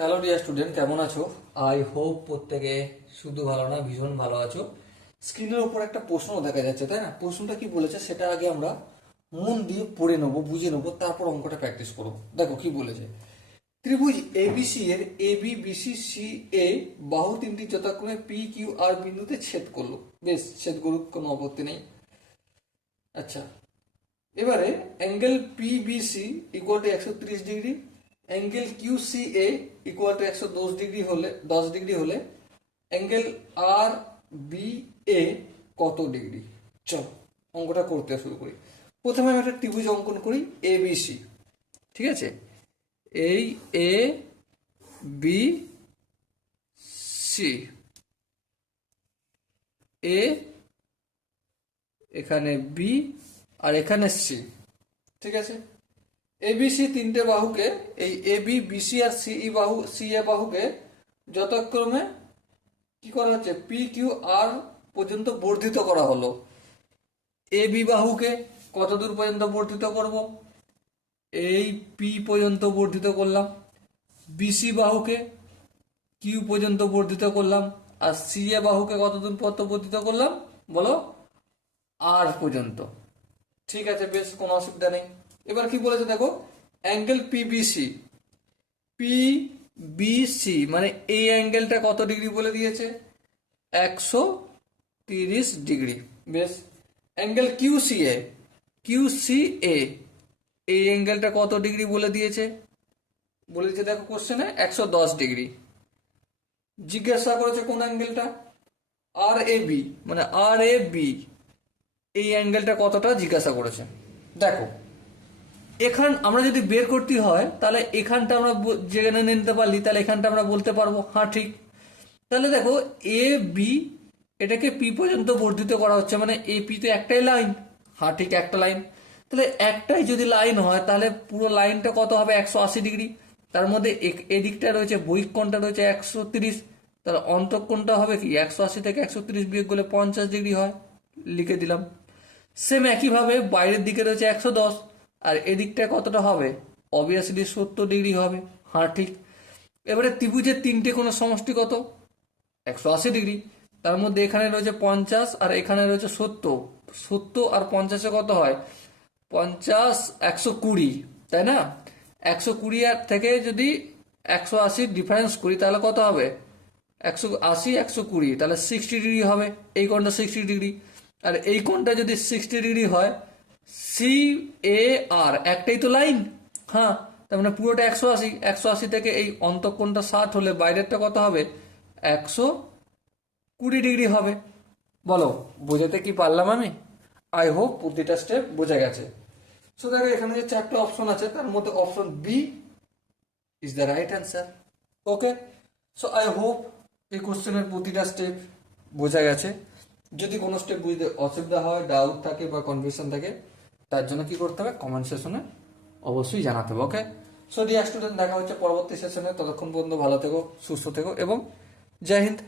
Hello dear student, কেমন আছো? I hope প্রত্যেকে শুধু ভালো না, ভীষণ ভালো আছো। স্ক্রিনের উপর একটা প্রশ্ন দেখা যাচ্ছে, তাই না? প্রশ্নটা কি বলেছে সেটা আগে আমরা মন দিয়ে পড়ে নেবো, বুঝে নেবো, তারপর অঙ্কটা প্র্যাকটিস করবো। দেখো কি বলেছে। ত্রিভুজ এবিসি এর এ বি বিসি সি এ বাহু তিনটি যথাক্রমে পি কিউ আর বিন্দুতে ছেদ করলো। বেশ, ছেদ করুক, কোনো আপত্তি নেই। আচ্ছা, এবারে angle PBC equal to 130 degree, angle QCA equal to 110 degree হলে 10 ডিগ্রি হলে অ্যাঙ্গেল আর বি এ কত ডিগ্রি? চলো অঙ্কটা করতে শুরু করি। প্রথমে আমি একটা ত্রিভুজ অঙ্কন করি এ বি সি। ঠিক আছে, এই এ বি সি, এ এখানে বি আর এখানে সি। ঠিক আছে, এবিসি তিনটে বাহুকে, এই A B BC R C এ বাহুকে যথাক্রমে কি করা হচ্ছে, পি কিউ আর পর্যন্ত বর্ধিত করা হলো। এ বি বাহুকে কত দূর পর্যন্ত বর্ধিত করব? এই পি পর্যন্ত বর্ধিত করলাম। বিসি বাহুকে কিউ পর্যন্ত বর্ধিত করলাম। আর সি এ বাহুকে কত দূর পর্যন্ত বর্ধিত করলাম বলো? আর পর্যন্ত। ঠিক আছে, বেশ, কোনো অসুবিধা নেই। এবার কি বলেছে দেখো, অ্যাঙ্গেল পিবিসি, পিবিসি মানে এই অ্যাঙ্গেলটা কত ডিগ্রি বলে দিয়েছে? 130 ডিগ্রি। বেশ, অ্যাঙ্গেল কিউসিএ, কিউসিএ এই অ্যাঙ্গেলটা কত ডিগ্রি বলে দিয়েছে? বলে দিয়েছে দেখো কোশ্চেনে 110 ডিগ্রি। জিজ্ঞাসা করেছে কোন অ্যাঙ্গেলটা? আর এ বি, মানে আর এ বি এই অ্যাঙ্গেলটা কতটা জিজ্ঞাসা করেছে। দেখো, এখান আমরা যদি বের করতে হয় তাহলে এখানটা আমরা যেখানে নিতে পারলি তাহলে এখানটা আমরা বলতে পারবো হ্যাঁ ঠিক। তাহলে দেখো, এ বি এটাকে পি পর্যন্ত বর্ধিত করা হচ্ছে, মানে এ পি তো একটাই লাইন। হ্যাঁ ঠিক, একটা লাইন। তাহলে একটাই যদি লাইন হয় তাহলে পুরো লাইনটা কত হবে? 180 ডিগ্রি। তার মধ্যে এদিকটা রয়েছে, বহিক কোণটা রয়েছে 130। তাহলে অন্তঃ কোণটা হবে কি? 180 থেকে 130 বিয়োগ করলে 50 ডিগ্রি হয়। লিখে দিলাম। সেম একইভাবে বাইরের দিকে রয়েছে 110, আর এদিকটা কতটা হবে? অবভিয়াসলি 70 ডিগ্রি হবে। হ্যাঁ ঠিক। এবারে ত্রিভুজের তিনটে কোণের সমষ্টি কত? 180 ডিগ্রি। তার মধ্যে এখানে রয়েছে 50 আর এখানে রয়েছে 70। 70 আর 50-এ কত হয়? 50 120, তাই না? 120 আর থেকে যদি 180 ডিফারেন্স করি তাহলে কত হবে? 180 120, তাহলে 60 ডিগ্রি হবে। এই কোণটা 60 ডিগ্রি। আর এই কোণটা যদি 60 ডিগ্রি হয়, সি এ আর একটাই তো লাইন। হ্যাঁ, তার মানে পুরোটা 180। 180 থেকে এই অন্তঃকোণটা 60 হলে বাইরেরটা কত হবে? 120 ডিগ্রি হবে। বলো, বোঝাতে কি পারলাম আমি? আই হোপ প্রতিটা স্টেপ বোঝা গেছে। সো দেখো, এখানে যে চারটে অপশন আছে তার মধ্যে option b is the right answer. Okay, so I hope এই কোশ্চেনের প্রতিটা স্টেপ বোঝা গেছে। যদি কোনো স্টেপ বুঝতে অসুবিধা হয়, ডাউট থাকে বা কনফিউশন থাকে, তার জন্য কি করতে হবে? কমেন্ট সেশনে অবশ্যই জানাতে হবে। ওকে, সো ডিয়ার স্টুডেন্ট, দেখা হচ্ছে পরবর্তী সেশনে। ততক্ষণ পর্যন্ত ভালো থেকো, সুস্থ থেকো এবং জয় হিন্দ।